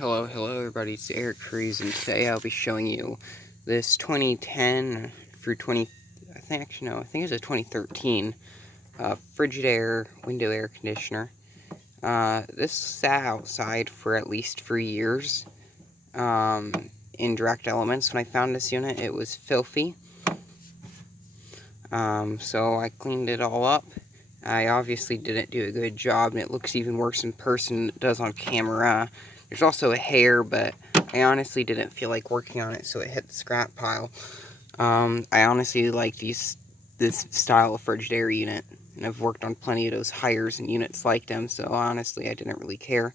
Hello everybody, it's Eric Cruz, and today I'll be showing you this 2010 through I think it's a 2013 Frigidaire window air conditioner. This sat outside for at least 3 years in direct elements. When I found this unit, it was filthy. So I cleaned it all up. I obviously didn't do a good job, and it looks even worse in person than it does on camera. There's also a hair, but I honestly didn't feel like working on it, so it hit the scrap pile. I honestly like this style of Frigidaire unit, and I've worked on plenty of those hires and units like them, so honestly I didn't really care.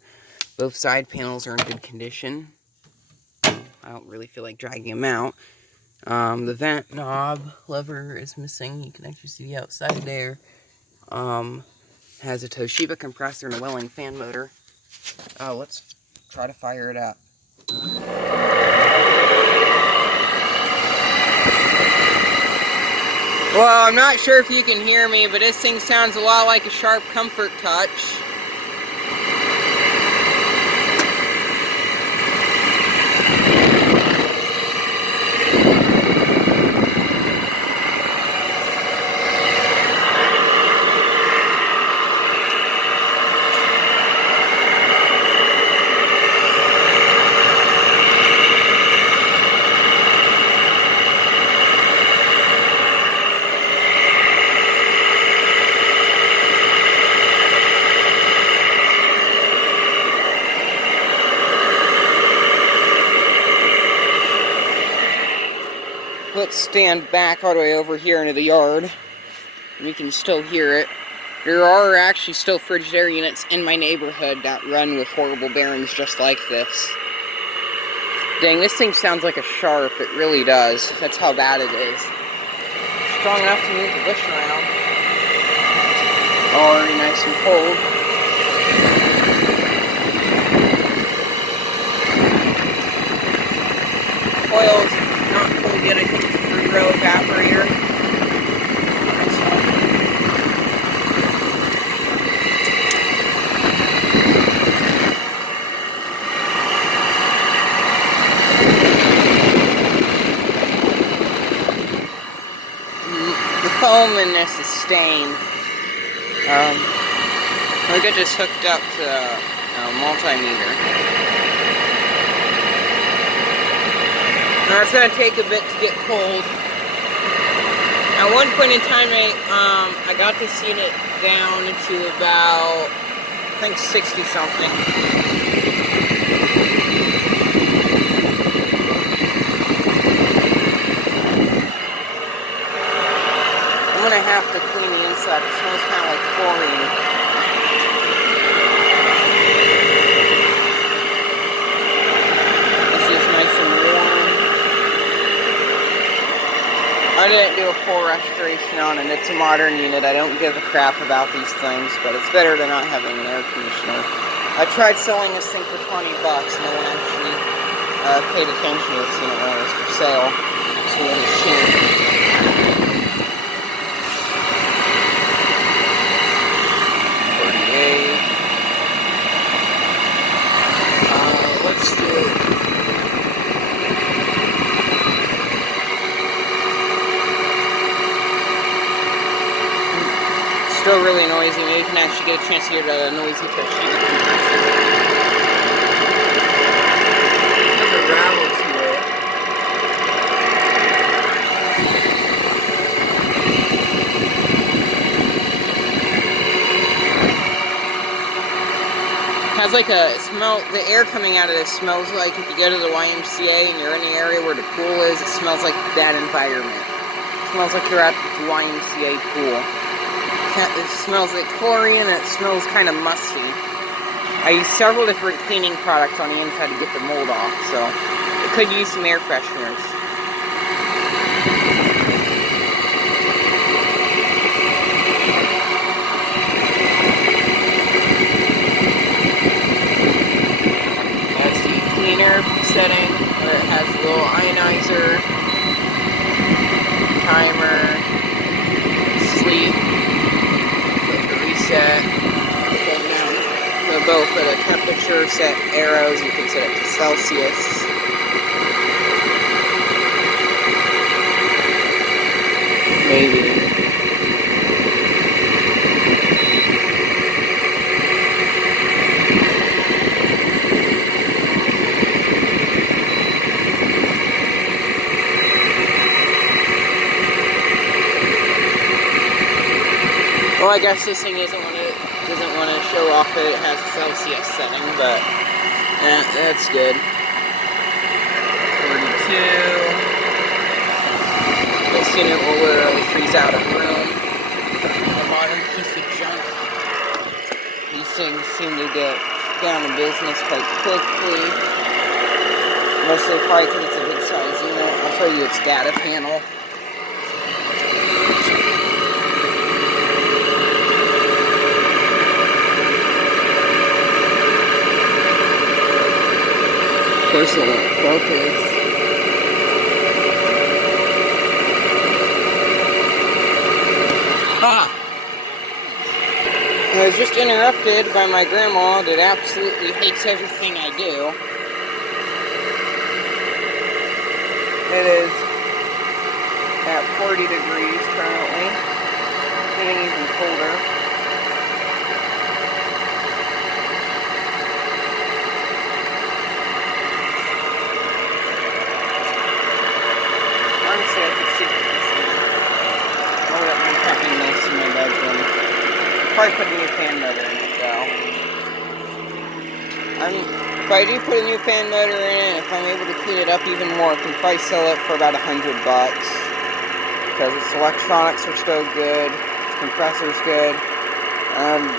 Both side panels are in good condition. I don't really feel like dragging them out. The vent knob lever is missing. You can actually see the outside there. Has a Toshiba compressor and a Welling fan motor. Let's try to fire it up. Well, I'm not sure if you can hear me, but this thing sounds a lot like a Sharp Comfort Touch. Let's stand back all the way over here into the yard. We can still hear it. There are actually still Frigidaire units in my neighborhood that run with horrible bearings just like this. Dang, this thing sounds like a Sharp. It really does. That's how bad it is. Strong enough to move the bush around. Already nice and cold. Coil's not cold yet. I think it's a 3-row evaporator. The foam in this is stained. We'll get this hooked up to a multimeter. Now it's going to take a bit to get cold. At one point in time, I got this unit down to about, I think, 60 something. I'm going to have to clean the inside. It smells kind of like chlorine. This is nice and warm. I didn't do a full restoration on it. It's a modern unit. I don't give a crap about these things, but it's better than not having an air conditioner. I tried selling this thing for $20. No one actually paid attention to this unit when it was for sale. So it was cheap. Let's do it. Still really noisy. Maybe you can actually get a chance to hear the noisy Toshiba compressor. There's a rattle to it. Has like a smell. The air coming out of this smells like if you go to the YMCA and you're in the area where the pool is, it smells like that environment. It smells like you're at the YMCA pool. It smells like chlorine, and it smells kind of musty. I used several different cleaning products on the inside to get the mold off, so it could use some air fresheners. That's the cleaner setting, where it has a little ionizer, timer, sleep. Set, both at a temperature, set arrows, you can set it to Celsius. Maybe. Well, I guess this thing doesn't want to show off that it has a Celsius setting, but that's good. 42. As soon as it will literally freeze out a room. A modern piece of junk. These things seem to get down in business quite quickly. Mostly probably because it's a big size unit. I'll show you its data panel. Of course it won't focus. I was just interrupted by my grandma that absolutely hates everything I do. It is at 40 degrees currently, getting even colder. Honestly, I could see this. Oh, that might happen nice in my bedroom. Probably put a new fan motor in it, though. If I do put a new fan motor in it, if I'm able to clean it up even more, I can probably sell it for about $100. Because its electronics are still good, its compressor's good.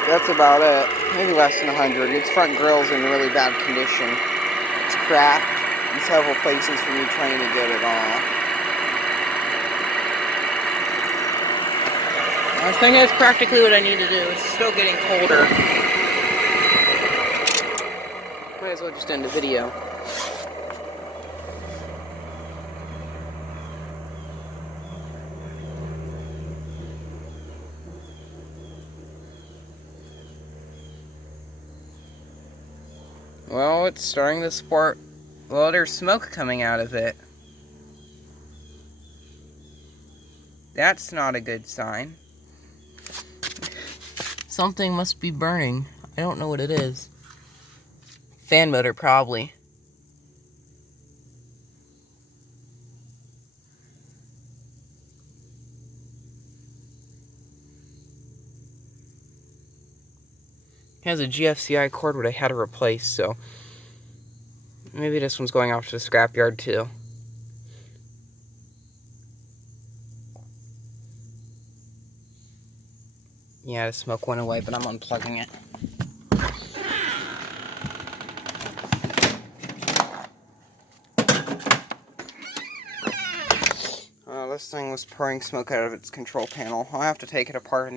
That's about it. Maybe less than 100. Its front grill's in really bad condition. It's cracked in several places from me trying to get it off. I think that's practically what I need to do. It's still getting colder. Might as well just end the video. Well, it's starting to spark. Well, there's smoke coming out of it. That's not a good sign. Something must be burning. I don't know what it is. Fan motor, probably. It has a GFCI cord which I had to replace, so maybe this one's going off to the scrapyard too. Yeah, the smoke went away, but I'm unplugging it. This thing was pouring smoke out of its control panel. I'll have to take it apart and